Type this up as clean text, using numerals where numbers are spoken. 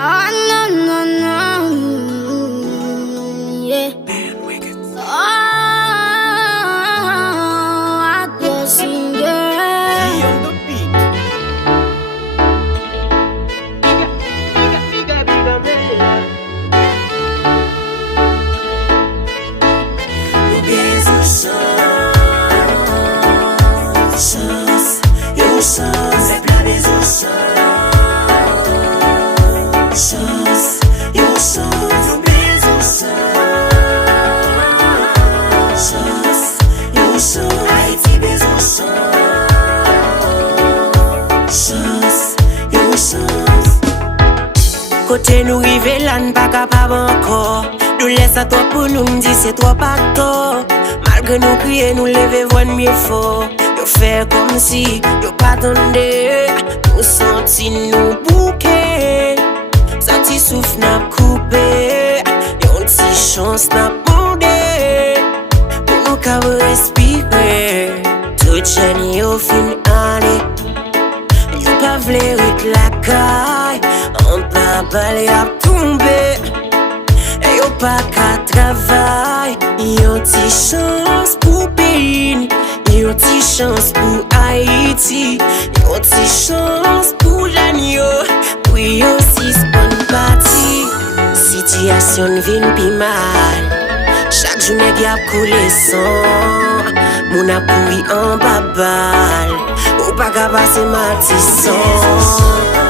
Ah, no, no, no. Yeah. Oh, I go singer. Côté nous rive là pas capable encore. Nous laisse à toi pour nous me dire c'est toi pas tort. Malgré nous crier nous lever voir mieux fort. Yo faire comme si yo pas attendait. Nous senti nous bouquer. Senti souffle n'a coupé. Yon ti chance n'a demandé. Pour nous qu'à respirer. Tout jeune yo fin année. Yo pas vle avec la caille. On pa bale ap tombe. E yo pa ka travay. Yon ti chans pou peyin. Yon ti chans pou Haiti. Yon ti chans pou janyo. Pou yo si spon pati. Sityasyon vin pi mal. Chak jounen ki ap koule san. Moun ap koui an babal. Ou pa ka pase matisan.